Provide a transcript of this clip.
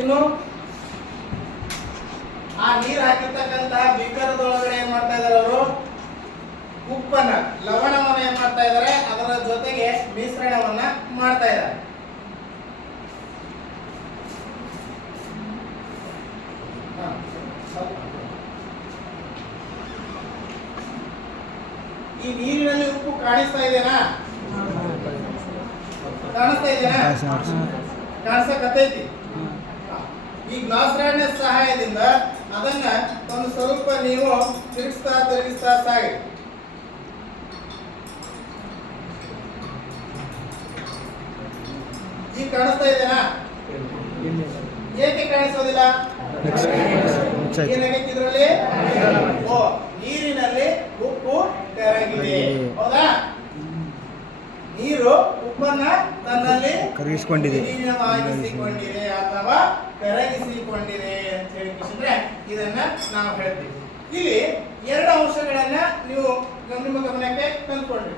ಇನ್ನು ಆ ನೀರು ಹಾಕಿರ್ತಕ್ಕಂತಹ ಬಿಕ್ಕರದೊಳಗಡೆ ಏನ್ ಮಾಡ್ತಾ ಇದಾರೆ ಅವರು ಉಪ್ಪನ್ನ ಲವಣವನ್ನ ಏನ್ ಮಾಡ್ತಾ ಇದಾರೆ, ಅದರ ಜೊತೆಗೆ ಮಿಶ್ರಣವನ್ನ ಮಾಡ್ತಾ ಇದ್ದಾರೆ. ಈ ನೀರಿನಲ್ಲಿ ಉಪ್ಪು ಕಾಣಿಸ್ತಾ ಇದೆನಾ? ಕಾಣಿಸ್ತಾ ಇದೆನಾ? ಕಾಣಿಸಕತ್ತೈತಿ. ಈ ಗ್ಲಾಸ್ ರಾಡ್ ನ ಸಹಾಯದಿಂದ ಅದನ್ನ ಒಂದು ಸ್ವಲ್ಪ ನೀವು ತಿರುಗಿಸ್ತಾ ಸಾಗಿ. ಈಗ ಕಾಣಿಸ್ತಾ ಇದೆನಾ? ಏಕೆ ಕಾಣಿಸೋದಿಲ್ಲ? ಏನಾಗೈತಿ ಇದರಲ್ಲಿ? ಓ, ನೀರಿನಲ್ಲಿ ಉಪ್ಪು ಕರಗಿದೆ. ಹೌದಾ? ನೀರು ಉಪ್ಪನ್ನ ತನ್ನಲ್ಲಿ ಕರಗಿಸಿಕೊಂಡಿದೆ ಅಥವಾ ಕರಗಿಸಿಕೊಂಡಿದೆ ಅಂತ ಹೇಳಿದ್ರೆ ಇದನ್ನ ನಾವು ಹೇಳ್ತೀವಿ. ಇಲ್ಲಿ ಎರಡು ಅಂಶಗಳನ್ನ ನೀವು ನಿಮ್ಮ ಗಮನಕ್ಕೆ ತಂದುಕೊಂಡ್ರಿ.